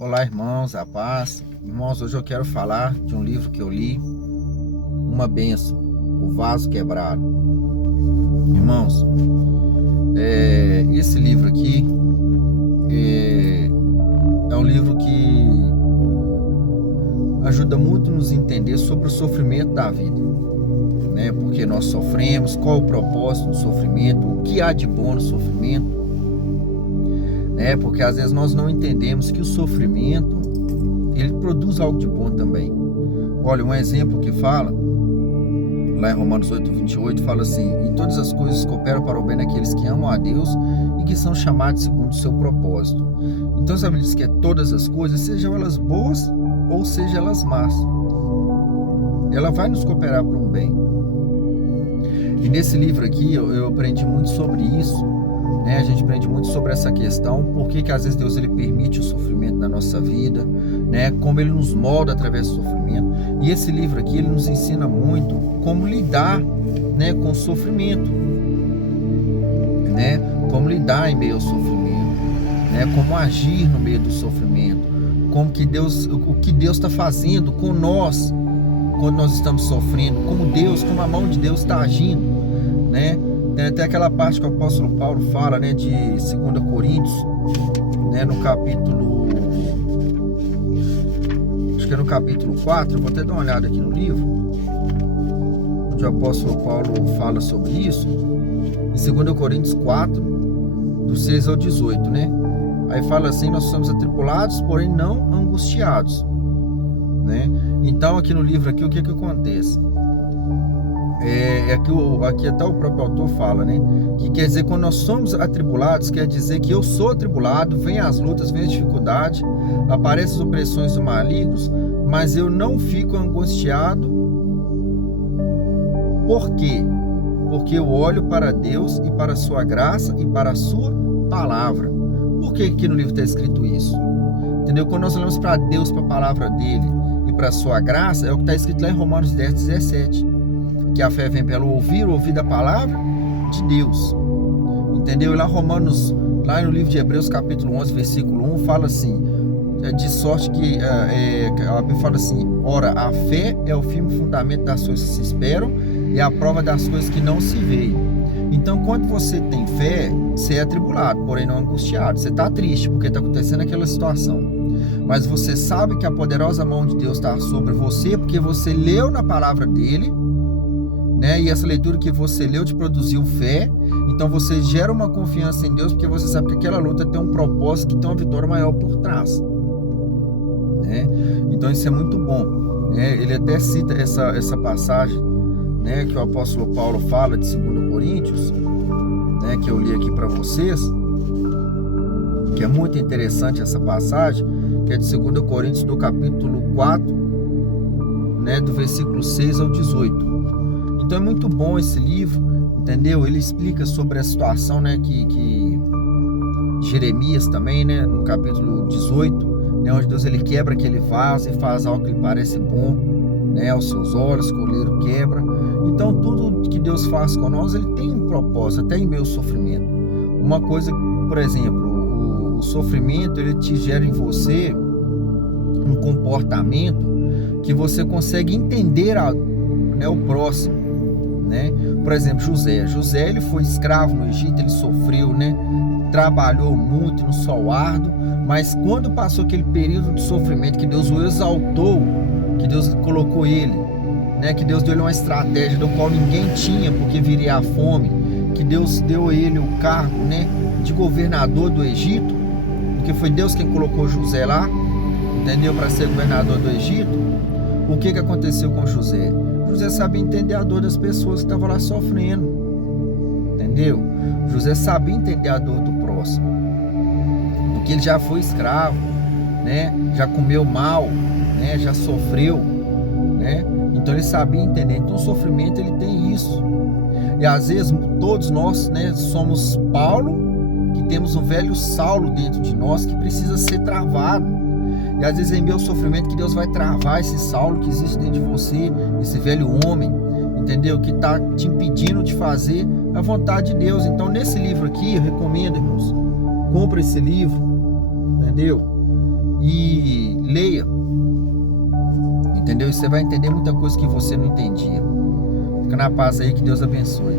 Olá, irmãos, a paz. Irmãos, hoje eu quero falar de um livro que eu li, uma bênção, O Vaso Quebrado. Irmãos, esse livro aqui é um livro que ajuda muito a nos entender sobre o sofrimento da vida, né? Porque nós sofremos, qual é o propósito do sofrimento, o que há de bom no sofrimento, né? Porque às vezes nós não entendemos que o sofrimento ele produz algo de bom também. Olha, um exemplo que fala lá em Romanos 8:28 fala assim: e todas as coisas cooperam para o bem daqueles que amam a Deus e que são chamados segundo o seu propósito. Então a Bíblia diz que é todas as coisas, sejam elas boas ou sejam elas más, ela vai nos cooperar para um bem. E nesse livro aqui eu aprendi muito sobre isso, né? A gente aprende muito sobre essa questão, por que às vezes Deus ele permite o sofrimento na nossa vida, né? Como ele nos molda através do sofrimento. E esse livro aqui ele nos ensina muito como lidar, né, com o sofrimento, né? Como lidar em meio ao sofrimento, né? Como agir no meio do sofrimento, como que Deus, o que Deus está fazendo com nós quando nós estamos sofrendo, como a mão de Deus está agindo, né? Tem até aquela parte que o apóstolo Paulo fala, né, de 2 Coríntios, né, no capítulo, acho que é no capítulo 4, eu vou até dar uma olhada aqui no livro, onde o apóstolo Paulo fala sobre isso, em 2 Coríntios 4, do 6 ao 18, né? Aí fala assim: nós somos atribulados, porém não angustiados, né? Então aqui no livro aqui, o que acontece? Aqui até o próprio autor fala, né? Que quer dizer, quando nós somos atribulados, quer dizer que eu sou atribulado, vem as lutas, vem a dificuldade, aparecem as opressões do malignos, mas eu não fico angustiado. Por quê? Porque eu olho para Deus e para a sua graça e para a sua palavra. Por que aqui no livro está escrito isso? Entendeu? Quando nós olhamos para Deus, para a palavra dele e para a sua graça, é o que está escrito lá em Romanos 10:17. Que a fé vem pelo ouvir da palavra de Deus. Entendeu? E lá lá no livro de Hebreus capítulo 11, versículo 1, fala assim: de sorte que a Bíblia fala assim: ora, a fé é o firme fundamento das coisas que se esperam e a prova das coisas que não se veem. Então, quando você tem fé, você é atribulado, porém não angustiado. Você está triste porque está acontecendo aquela situação, mas você sabe que a poderosa mão de Deus está sobre você, porque você leu na palavra dele, né? E essa leitura que você leu te produziu fé. Então você gera uma confiança em Deus, porque você sabe que aquela luta tem um propósito, que tem uma vitória maior por trás, né? Então isso é muito bom, né? Ele até cita essa passagem, né, que o apóstolo Paulo fala de 2 Coríntios, né, que eu li aqui para vocês, que é muito interessante essa passagem, que é de 2 Coríntios do capítulo 4, né, do versículo 6 ao 18. Então é muito bom esse livro, entendeu? Ele explica sobre a situação, né, que Jeremias também, né, no capítulo 18, né, onde Deus ele quebra aquele vaso e faz algo que lhe parece bom, né, aos seus olhos, que o oleiro quebra. Então tudo que Deus faz com nós, ele tem um propósito, até em meio ao sofrimento. Uma coisa, por exemplo, o sofrimento, ele te gera em você um comportamento que você consegue entender né, o próximo, né? Por exemplo, José ele foi escravo no Egito, ele sofreu, né? Trabalhou muito no sol árduo, mas quando passou aquele período de sofrimento, que Deus o exaltou, que Deus colocou ele, né? Que Deus deu ele uma estratégia do qual ninguém tinha, porque viria a fome, que Deus deu a ele o cargo, né, de governador do Egito, porque foi Deus quem colocou José lá, entendeu? Para ser governador do Egito. O que aconteceu com José? José sabia entender a dor das pessoas que estavam lá sofrendo, entendeu? José sabia entender a dor do próximo, porque ele já foi escravo, né? Já comeu mal, né? Já sofreu, né? Então ele sabia entender. Então o sofrimento ele tem isso. E às vezes todos nós, né, somos Paulo, que temos um velho Saulo dentro de nós que precisa ser travado. E às vezes é em meio ao sofrimento que Deus vai travar esse Saulo que existe dentro de você, esse velho homem, entendeu? Que está te impedindo de fazer a vontade de Deus. Então nesse livro aqui, eu recomendo, irmãos, compra esse livro, entendeu? E Entendeu? E você vai entender muita coisa que você não entendia. Fica na paz aí, que Deus abençoe.